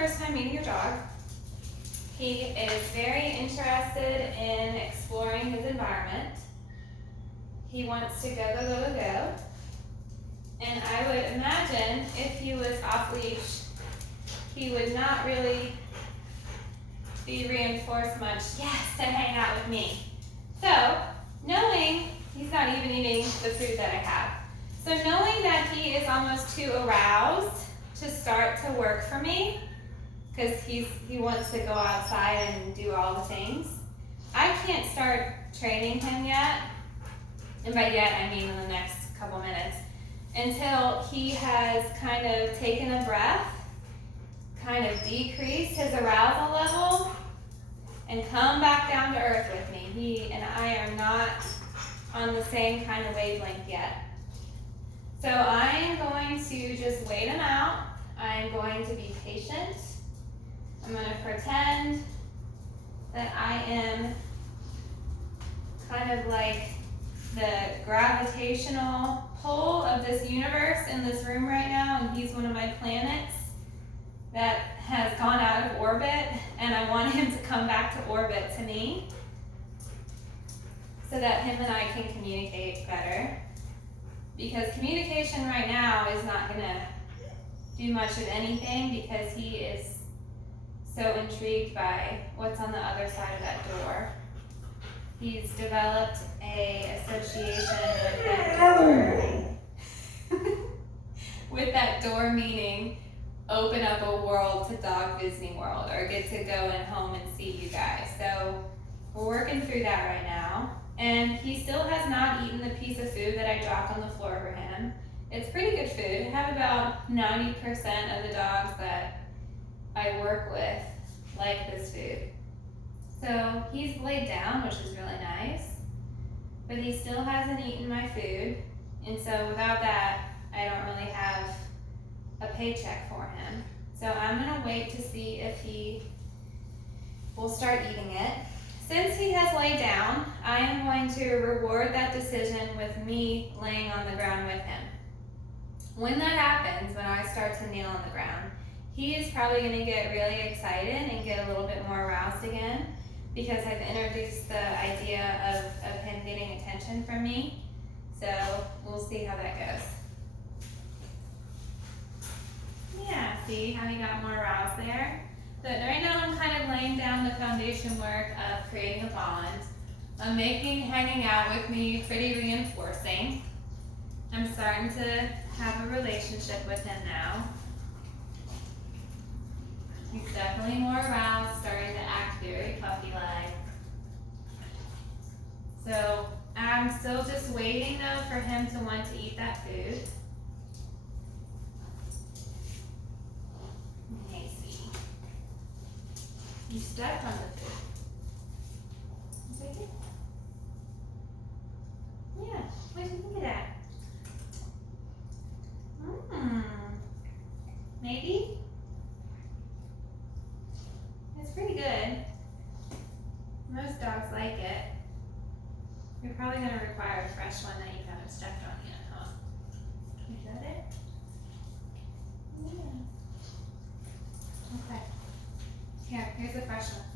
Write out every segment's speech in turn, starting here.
first time meeting your dog. He is very interested in exploring his environment. He wants to go, go, go, go, go. And I would imagine if he was off leash, he would not really be reinforced much, yes, to hang out with me. So, knowing he's not even eating the food that I have. So knowing that he is almost too aroused to start to work for me, because he wants to go outside and do all the things, I can't start training him yet, and by yet I mean in the next couple minutes, until he has kind of taken a breath, kind of decreased his arousal level, and come back down to earth with me. He and I are not on the same kind of wavelength yet. So I am going to just wait him out. I am going to be patient. I'm going to pretend that I am kind of like the gravitational pull of this universe in this room right now, and he's one of my planets that has gone out of orbit, and I want him to come back to orbit to me so that him and I can communicate better. Because communication right now is not going to do much of anything because he is so intrigued by what's on the other side of that door. He's developed a association with that door. With that door meaning open up a world to Dog Disney World or get to go in home and see you guys. So we're working through that right now. And he still has not eaten the piece of food that I dropped on the floor for him. It's pretty good food. I have about 90% of the dogs that I work with like this food. So he's laid down, which is really nice, but he still hasn't eaten my food. And so without that, I don't really have a paycheck for him. So I'm gonna wait to see if he will start eating it. Since he has laid down, I am going to reward that decision with me laying on the ground with him. When that happens, when I start to kneel on the ground, he is probably going to get really excited and get a little bit more aroused again because I've introduced the idea of him getting attention from me. So we'll see how that goes. Yeah, see how he got more aroused there? But right now I'm kind of laying down the foundation work of creating a bond. I'm making hanging out with me pretty reinforcing. I'm starting to have a relationship with him now. He's definitely more aroused, starting to act very puppy-like. So I'm still just waiting though for him to want to eat that food. You stepped on the food. You take it? Yeah, what do you think of that? Maybe? It's pretty good. Most dogs like it. You're probably going to require a fresh one that you haven't stepped on yet, huh? Is that it? Yeah. Okay. Here, here's the fresh one.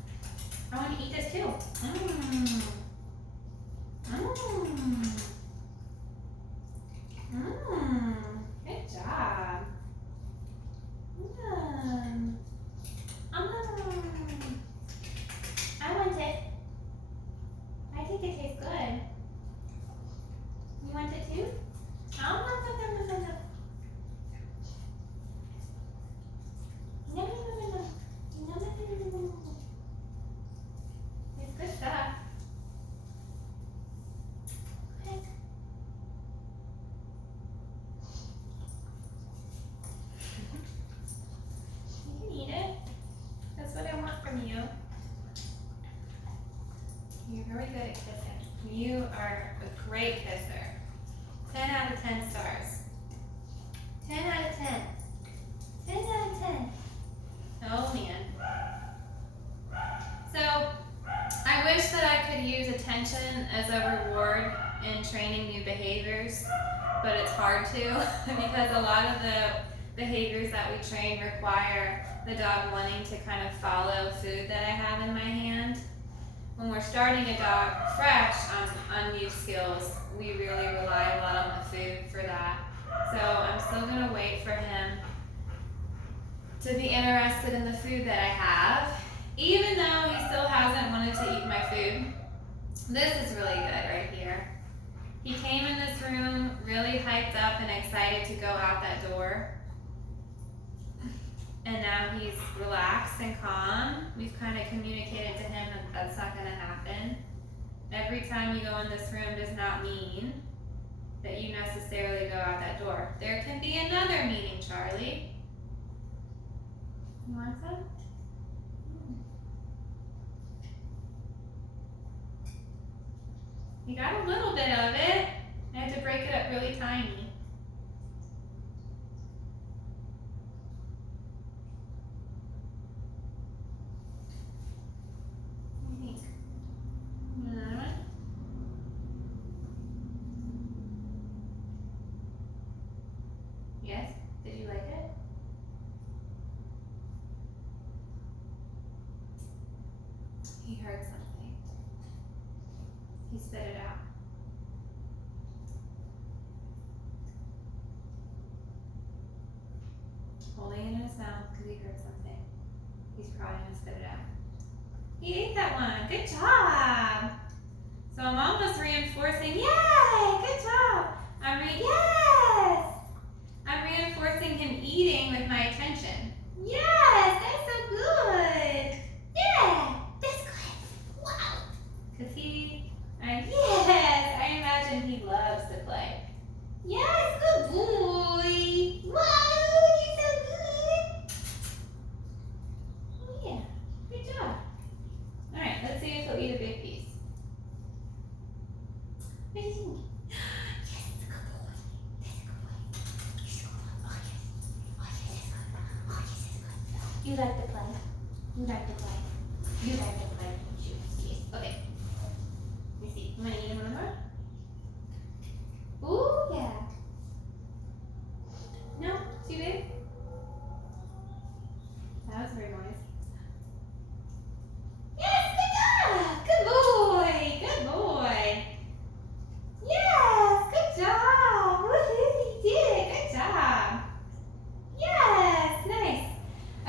I want to eat this too. Good job. I want it. I think it tastes good. You want it too? It's good stuff. Okay. You can eat it. That's what I want from you. You're really good at kissing. You are a great kisser. 10 out of 10 stars. 10 out of 10. 10 out of 10. Oh man. So, I wish that I could use attention as a reward in training new behaviors, but it's hard to because a lot of behaviors that we train require the dog wanting to kind of follow food that I have in my hand. When we're starting a dog fresh on new skills, we really rely a lot on the food for that. So I'm still gonna wait for him to be interested in the food that I have, even though he still hasn't wanted to eat my food. This is really good right here. He came in this room really hyped up and excited to go out that door. And now he's relaxed and calm. We've kind of communicated to him that that's not gonna happen. Every time you go in this room does not mean that you necessarily go out that door. There can be another meaning, Charlie. You want some? You got a little bit of it. I had to break it up really tiny. What do you think? Want another one? Yes? Did you like it? He heard something. He spit it out. Holding it in his mouth because he heard something. He's probably gonna spit it out. He ate that one. Good job. So I'm almost reinforcing, yay, good job. Yes. I'm reinforcing him eating with my attention. Yes, that's so good. Yeah, that's good. Wow. Because yes, I imagine he loves to play. Yes, good boy. Wow, you're so good. Oh yeah, good job. All right, let's see if he'll eat a big piece. What do you think? Yes, good boy. That's a good boy. You're so good. Oh yes. Oh yes, that's good. Oh yes, that's good. You like to play. You like to play. You like to play. Yes. Okay. Let me see. You want to eat one more? Ooh, yeah. No? Too big? That was very noisy. Yes, good job! Good boy! Good boy! Yes, good job! Woohoo, he did it! Good job! Yes, nice.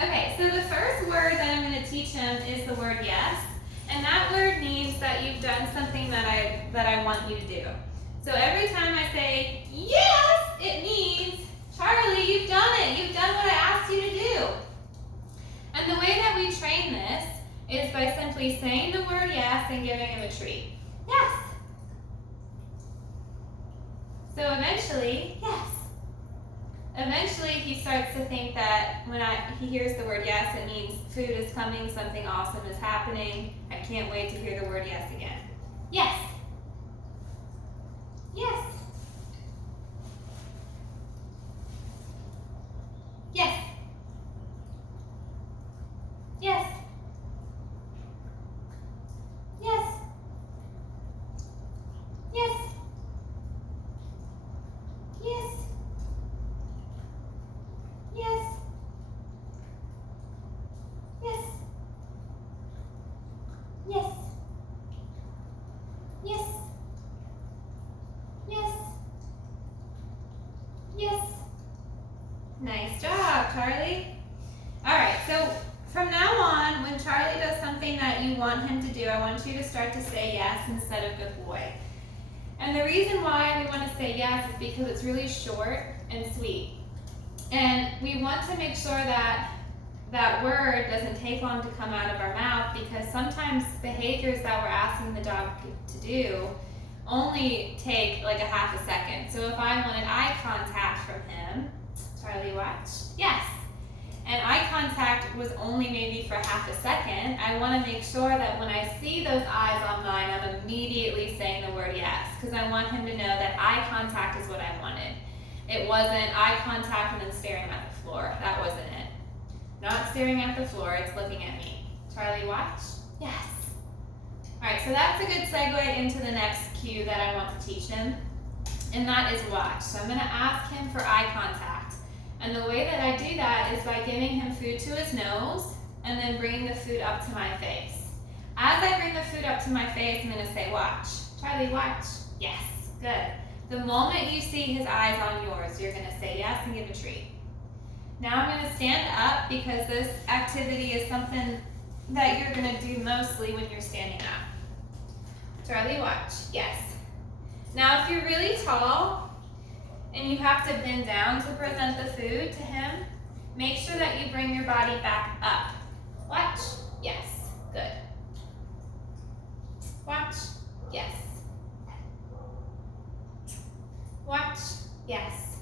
Okay, so the first word that I'm going to teach him is the word yes. And that word means that you've done something that I want you to do. So every time I say yes, it means, Charlie, you've done it. You've done what I asked you to do. And the way that we train this is by simply saying the word yes and giving him a treat. Yes. So eventually, yes. Eventually he starts to think that when he hears the word yes, it means food is coming, something awesome is happening. I can't wait to hear the word yes again. Yes. Yes. Yes. Yes. Yes. Yes. Yes. Yes. Yes. Yes. Yes. Yes. Yes. Nice job, Charlie. All right, so from now on, when Charlie does something that you want him to do, I want you to start to say yes instead of good boy. And the reason why we want to say yes is because it's really short and sweet. And we want to make sure that that word doesn't take long to come out of our mouth, because sometimes behaviors that we're asking the dog to do only take like a half a second. So if I wanted eye contact from him, Charlie, watch. Yes. And eye contact was only maybe for half a second. I want to make sure that when I see those eyes on mine, I'm immediately saying the word yes, because I want him to know that eye contact is what I wanted. It wasn't eye contact and then staring at the floor. That wasn't it. Not staring at the floor, it's looking at me. Charlie, watch. Yes. All right, so that's a good segue into the next cue that I want to teach him, and that is watch. So I'm going to ask him for eye contact. And the way that I do that is by giving him food to his nose and then bringing the food up to my face. As I bring the food up to my face, I'm gonna say, watch. Charlie, watch. Yes, good. The moment you see his eyes on yours, you're gonna say yes and give a treat. Now I'm gonna stand up because this activity is something that you're gonna do mostly when you're standing up. Charlie, watch. Yes. Now if you're really tall and you have to bend down to present the food to him, make sure that you bring your body back up. Watch. Yes. Good. Watch. Yes. Watch. Yes.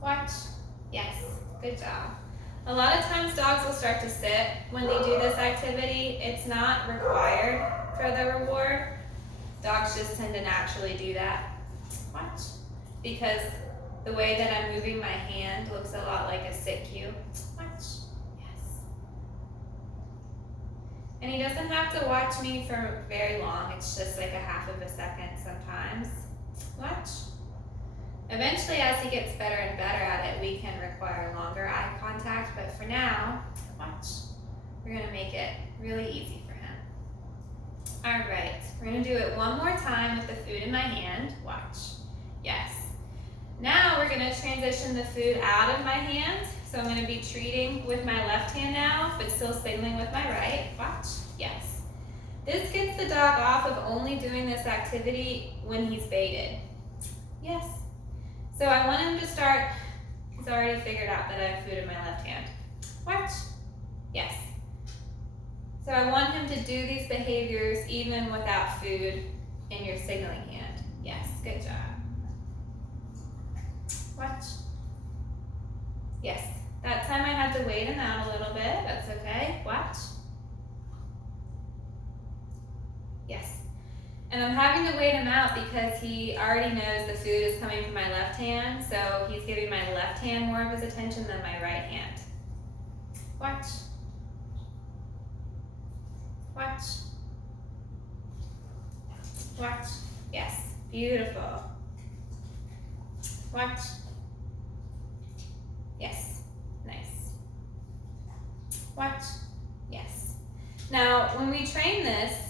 Watch. Yes. Good job. A lot of times dogs will start to sit when they do this activity. It's not required for the reward. Dogs just tend to naturally do that. Watch. Because the way that I'm moving my hand looks a lot like a sit cue. Watch. Yes. And he doesn't have to watch me for very long. It's just like a half of a second sometimes. Watch. Eventually, as he gets better and better at it, we can require longer eye contact, but for now, watch. We're gonna make it really easy for him. All right, we're gonna do it one more time with the food in my hand. Watch. Yes. Now we're gonna transition the food out of my hand. So I'm gonna be treating with my left hand now, but still signaling with my right. Watch. Yes. This gets the dog off of only doing this activity when he's baited. Yes. So I want him to start, he's already figured out that I have food in my left hand. Watch. Yes. So I want him to do these behaviors even without food in your signaling hand. Yes, good job. Watch. Yes. That time I had to wait him out a little bit. That's okay. Watch. Yes. And I'm having to wait him out because he already knows the food is coming from my left hand, so he's giving my left hand more of his attention than my right hand. Watch. Watch. Watch. Yes. Beautiful. Watch. Yes. Nice. Watch. Yes. Now, when we train this,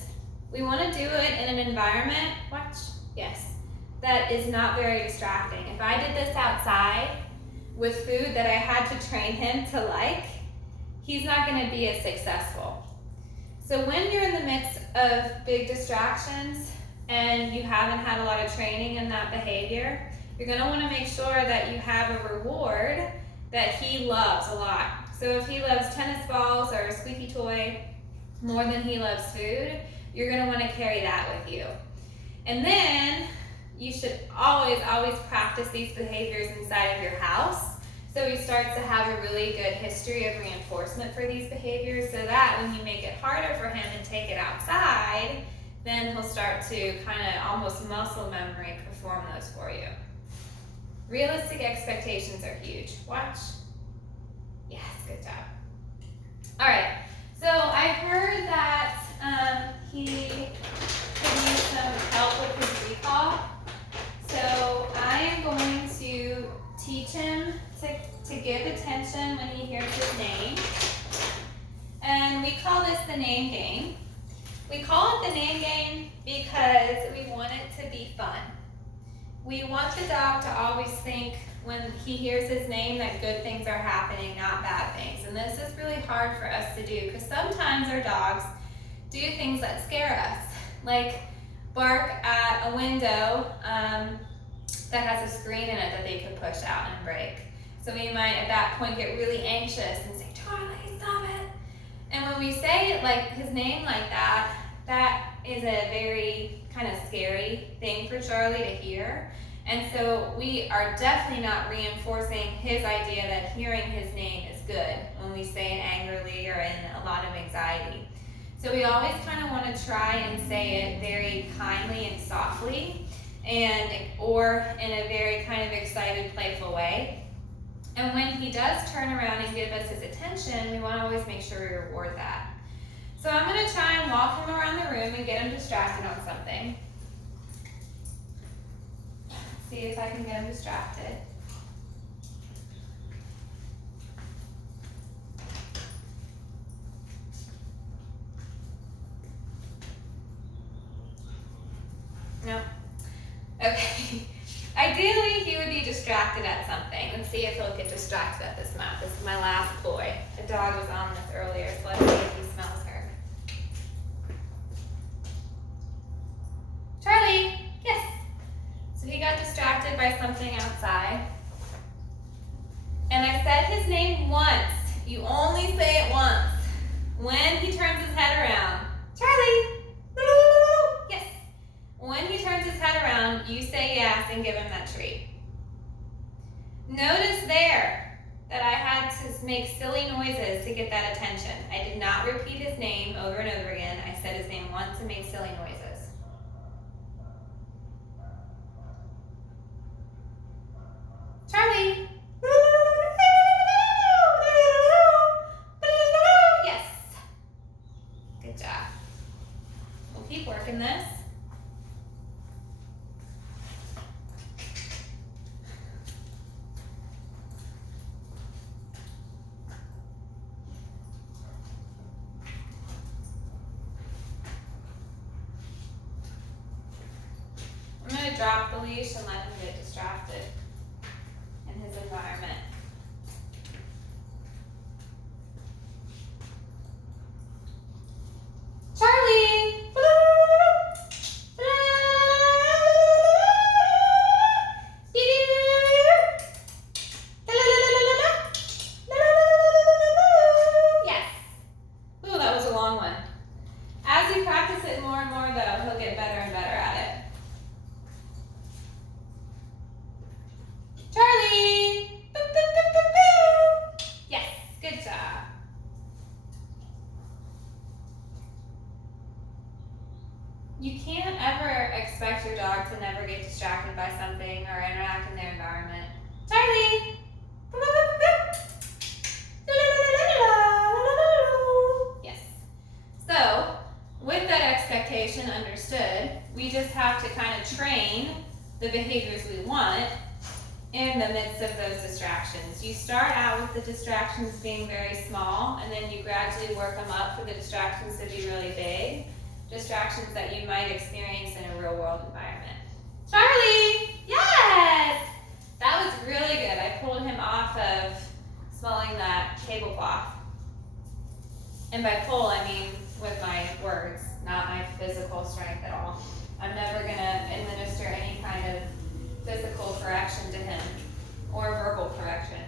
we want to do it in an environment, watch, yes, that is not very distracting. If I did this outside with food that I had to train him to like, he's not going to be as successful. So when you're in the midst of big distractions and you haven't had a lot of training in that behavior, you're going to want to make sure that you have a reward that he loves a lot. So if he loves tennis balls or a squeaky toy more than he loves food, you're gonna wanna carry that with you. And then you should always practice these behaviors inside of your house. So he starts to have a really good history of reinforcement for these behaviors so that when you make it harder for him to take it outside, then he'll start to kind of almost muscle memory perform those for you. Realistic expectations are huge. Watch. Yes, good job. All right, so I heard that he could use some help with his recall. So I am going to teach him to give attention when he hears his name. And we call this the name game. We call it the name game because we want it to be fun. We want the dog to always think when he hears his name that good things are happening, not bad things. And this is really hard for us to do because sometimes our dogs do things that scare us, like bark at a window that has a screen in it that they could push out and break. So we might at that point get really anxious and say, Charlie, stop it. And when we say it like his name like that, that is a very kind of scary thing for Charlie to hear. And so we are definitely not reinforcing his idea that hearing his name is good when we say it angrily or in a lot of anxiety. So we always kind of want to try and say it very kindly and softly, or in a very kind of excited, playful way. And when he does turn around and give us his attention, we want to always make sure we reward that. So I'm going to try and walk him around the room and get him distracted on something. See if I can get him distracted. No. Okay. Ideally, he would be distracted at something. Let's see if he'll get distracted at this map. This is my last ploy. A dog was on this earlier, so let's see if he smells her. Charlie! Yes! So he got distracted by something outside. And I said his name once. You only say it once. When he turns his head around. Charlie! Yes! When he turns his head around, you say yes and give him that treat. Notice there that I had to make silly noises to get that attention. I did not repeat his name over and over again. I said his name once and made silly noises. Charlie! Yes! Good job. We'll keep working this. I'm going to drop the leash and let him get distracted in his environment. Charlie! Yes. Ooh, that was a long one. As you practice it more and more, though, he'll get better and better at it. Charlie! Boop, boop, boop, boop, boop. Yes, good job. You can't ever expect your dog to never get distracted by something or interact in their environment. Charlie! Boop, boop, boop, boop. Yes. So, with that expectation understood, we just have to kind of train the behaviors we want in the midst of those distractions. You start out with the distractions being very small, and then you gradually work them up for the distractions to be really big. Distractions that you might experience in a real world environment. Charlie! Yes! That was really good. I pulled him off of smelling that tablecloth. And by pull, I mean with my words, not my physical strength at all. I'm never gonna administer any kind of physical correction to him or verbal correction.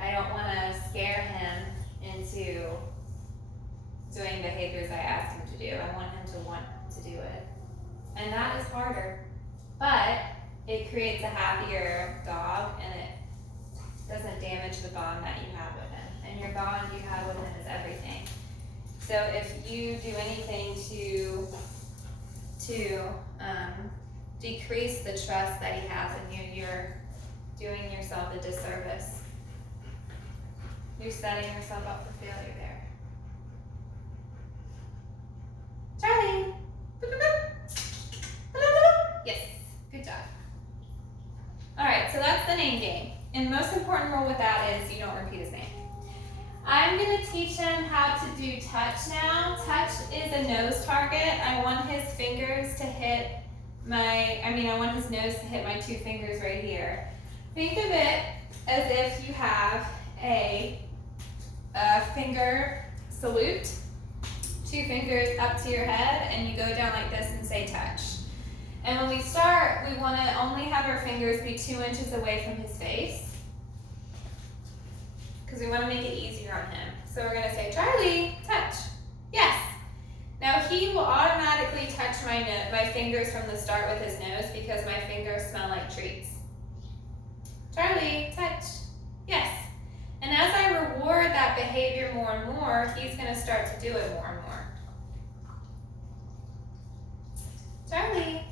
I don't want to scare him into doing behaviors I ask him to do. I want him to want to do it. And that is harder. But it creates a happier dog, and it doesn't damage the bond that you have with him. And your bond you have with him is everything. So if you do anything to decrease the trust that he has in you, you're doing yourself a disservice. You're setting yourself up for failure there. Charlie! Yes, good job. Alright, so that's the name game. And the most important rule with that is you don't repeat his name. I'm going to teach him how to do touch now. Touch is a nose target. I want his fingers to hit I want his nose to hit my two fingers right here. Think of it as if you have a finger salute, two fingers up to your head, and you go down like this and say touch. And when we start, we want to only have our fingers be 2 inches away from his face, because we want to make it easier on him. So we're going to say, Charlie, touch. Yes. Now he will automatically touch my fingers from the start with his nose because my fingers smell like treats. Charlie, touch. Yes. And as I reward that behavior more and more, he's going to start to do it more and more. Charlie,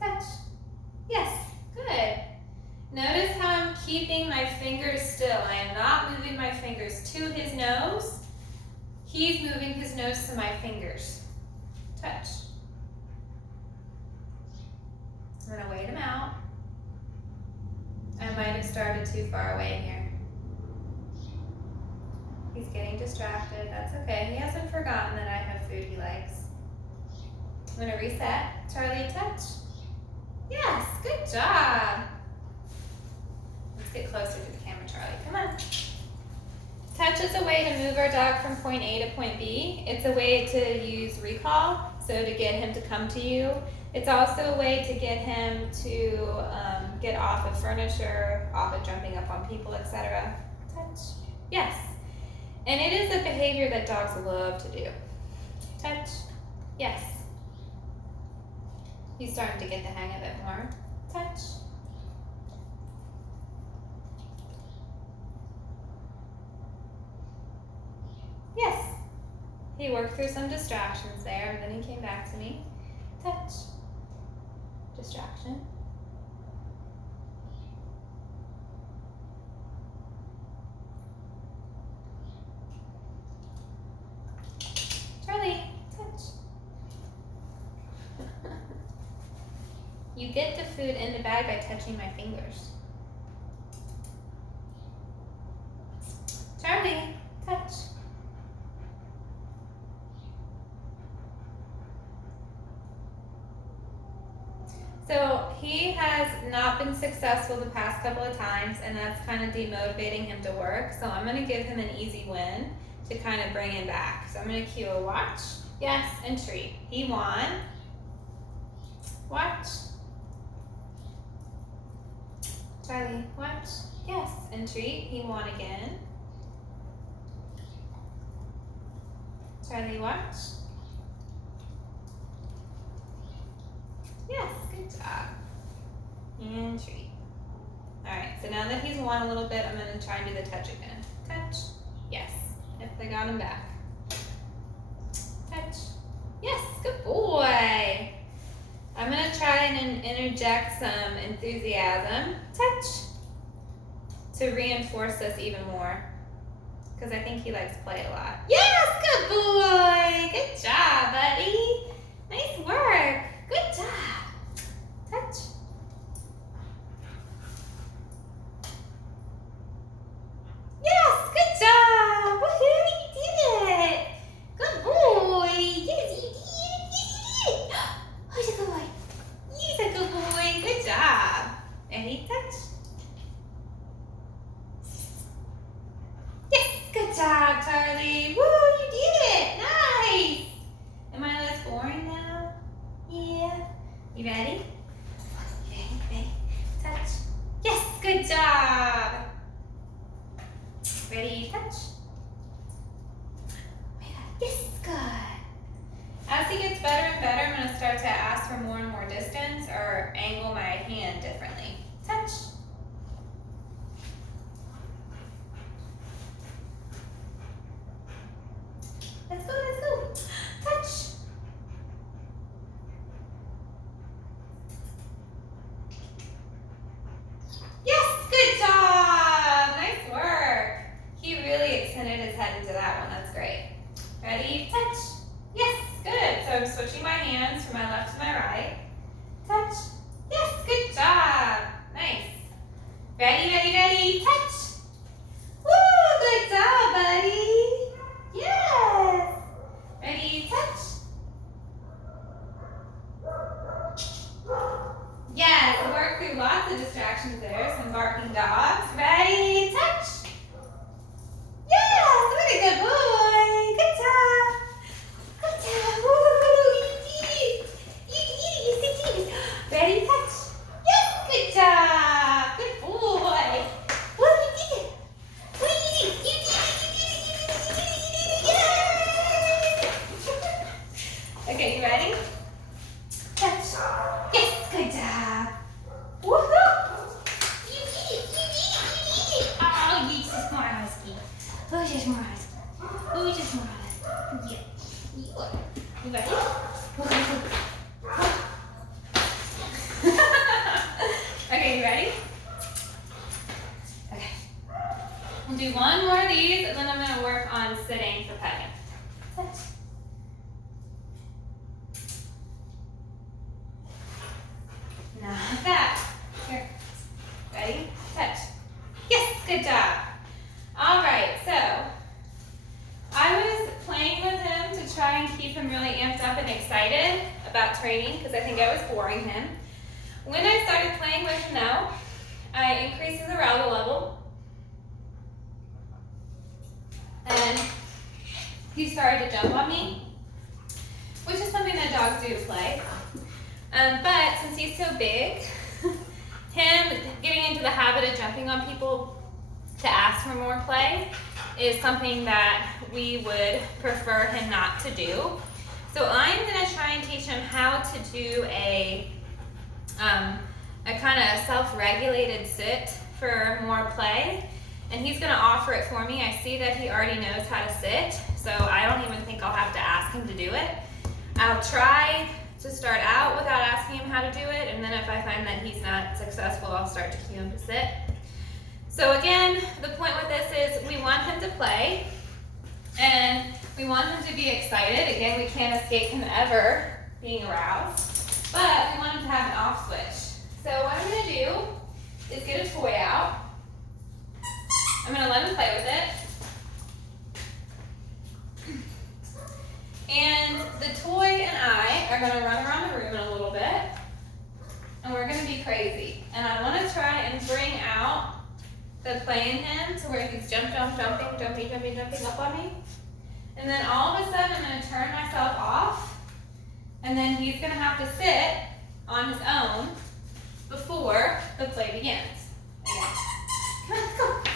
touch. Yes, good. Notice how I'm keeping my fingers still. I am not moving my fingers to his nose. He's moving his nose to my fingers. Touch. I'm gonna wait him out. I might have started too far away here. He's getting distracted, that's okay. He hasn't forgotten that I have food he likes. I'm gonna reset. Charlie, touch. Yes, good job. Let's get closer to the camera, Charlie, come on. Touch is a way to move our dog from point A to point B. It's a way to use recall, so to get him to come to you. It's also a way to get him to get off of furniture, off of jumping up on people, etc. Touch. Yes. And it is a behavior that dogs love to do. Touch. Yes. He's starting to get the hang of it more. Touch. Yes. He worked through some distractions there, and then he came back to me. Touch. Distraction. Charlie, touch. You get the food in the bag by touching my fingers. Charlie, touch. So he has not been successful the past couple of times, and that's kind of demotivating him to work. So I'm gonna give him an easy win to kind of bring him back. So I'm gonna cue a watch, yes, and treat. He won. Watch. Charlie, watch, yes, and treat. He won again. Charlie, watch. Yes, good job. And treat. Alright, so now that he's won a little bit, I'm going to try and do the touch again. Touch. Yes. Yep, I got him back. Touch. Yes, good boy. I'm going to try and interject some enthusiasm. Touch. To reinforce this even more. Because I think he likes play a lot. Yes, good boy. Good job, buddy. Nice work. Good job. Touch. Yes, good job. Woohoo, you did it. Good boy. Yes, you did. Yes, you did. Who's a good boy? He's a good boy. Good job. Ready, touch. Yes, good job, Charlie. Woo, you did it. Nice. Am I less boring now? Yeah. You ready? Ready? Touch. Yes, good job. Ready, touch. Yes, good. As he gets better and better, I'm going to start to ask for more and more distance or angle my hand differently. Touch. Let's go, let's go. Touch. Yes, good job. Nice work. He really extended his head into that one. That's great. Ready? Touch. Yes, good. So I'm switching my hands from my left to my right. Touch. Yes, good job. Nice. Ready, ready, ready. Touch. Woo, good job, buddy. Yes. Ready, touch. Yes, work through lots of distractions there. Some barking dogs. Ready, touch. Yes, what a good boy. Good job. Good job. Woo, you did it. You did it. You did it. Ready, touch. Yes, good job. Good boy. Woo, you did it. Woo, you did it. You did it. You did it. You did it. You did it. You did it. Yay. Okay, you ready? Touch. Yes, good job. Woohoo! You did it! You did it! You did it! Oh, you're just more husky. Who's just more husky? Who's just more husky? Yeah. You are. You ready? Okay, you ready? Okay. We'll do one more of these, and then I'm going to work on sitting for petting. Touch. Nice. and keep him really amped up and excited about training because I think I was boring him. When I started playing with him now, I increased his arousal level. And he started to jump on me, which is something that dogs do to play. But since he's so big, him getting into the habit of jumping on people to ask for more play is something that we would prefer him not to do. So I'm going to try and teach him how to do a kind of self-regulated sit for more play. And he's going to offer it for me. I see that he already knows how to sit, so I don't even think I'll have to ask him to do it. I'll try to start out without asking him how to do it, and then if I find that he's not successful, I'll start to cue him to sit. So again, the point with this is we want him to play, and we want him to be excited. Again, we can't escape him ever being aroused, but we want him to have an off switch. So what I'm going to do is get a toy out. I'm going to let him play with it. And the toy and I are going to run around the room in a little bit. And we're going to be crazy. And I want to try and bring out the play in him to where he's jumping up on me. And then all of a sudden I'm going to turn myself off. And then he's going to have to sit on his own before the play begins. Again. Come on.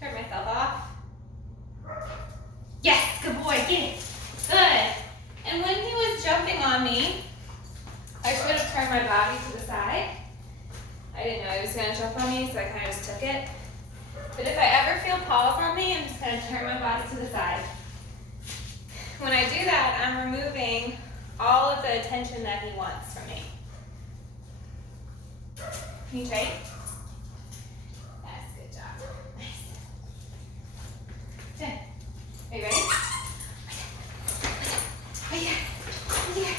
Turn myself off. Yes, good boy, get it. Good. And when he was jumping on me, I should have turned my body to the side. I didn't know he was going to jump on me, so I kind of just took it. But if I ever feel paws on me, I'm just going to turn my body to the side. When I do that, I'm removing all of the attention that he wants from me. Can you try? That's good job. Nice. Good. Are you ready? Right here. Right here.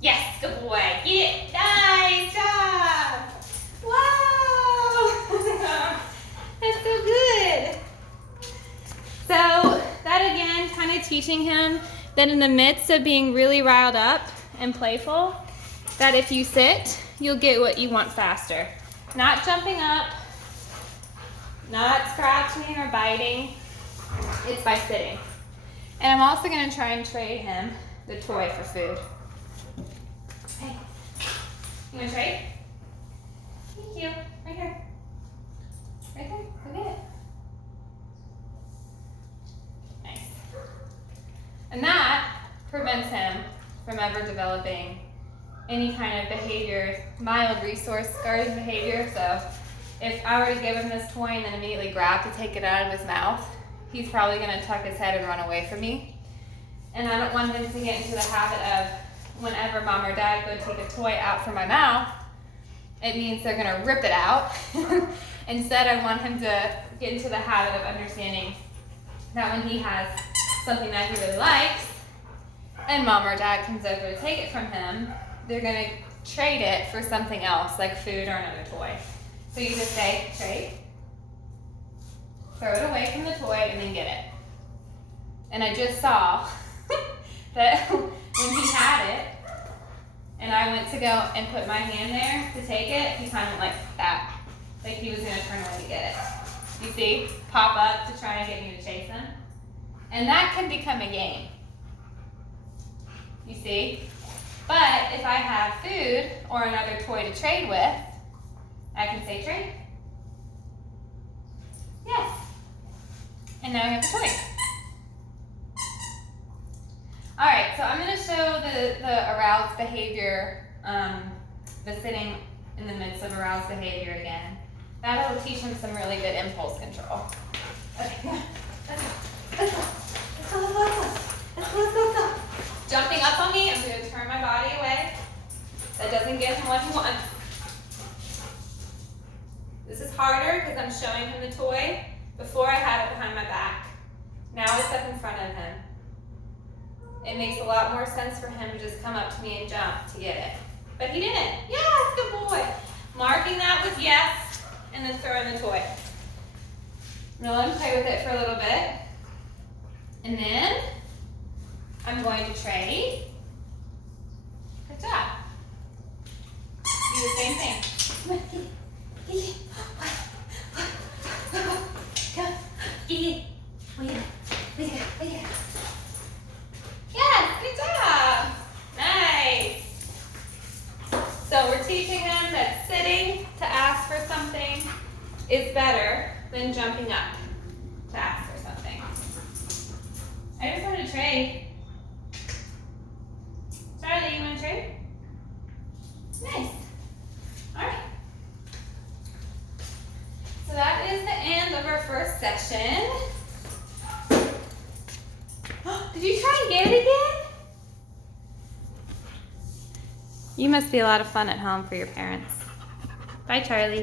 Yes, good boy. Get it. Nice job. Wow. That's so good. So that again, kind of teaching him that in the midst of being really riled up and playful, that if you sit, you'll get what you want faster. Not jumping up, not scratching or biting. It's by sitting. And I'm also going to try and trade him the toy for food. Hey, you want to trade? Thank you. Right here. Right there. Go get it. Nice. And that prevents him from ever developing any kind of behavior, mild resource guarding behavior. So if I were to give him this toy and then immediately grab to take it out of his mouth, he's probably going to tuck his head and run away from me. And I don't want him to get into the habit of whenever mom or dad go take a toy out from my mouth, it means they're going to rip it out. Instead, I want him to get into the habit of understanding that when he has something that he really likes and mom or dad comes over to take it from him, they're going to trade it for something else, like food or another toy. So you just say, trade, throw it away from the toy, and then get it. And I just saw that when he had it, and I went to go and put my hand there to take it, he kind of went like that. Like he was going to turn away to get it. You see? Pop up to try and get me to chase him. And that can become a game. You see? But if I have food or another toy to trade with, I can say trade. Yes. And now I have the toy. All right, so I'm going to show the aroused behavior, the sitting in the midst of aroused behavior again. That'll teach him some really good impulse control. Okay, let's go. up in front of him. It makes a lot more sense for him to just come up to me and jump to get it. But he didn't. Yes, good boy. Marking that with yes, and then throwing the toy. Now let him play with it for a little bit. And then I'm going to trade. Good job. Do the same thing. Yes, good job. Nice. So we're teaching them that sitting to ask for something is better than jumping up to ask for something. I just want to trade. Charlie, you want to trade? Nice. All right. So that is the end of our first session. Did you try and get it again? You must be a lot of fun at home for your parents. Bye, Charlie.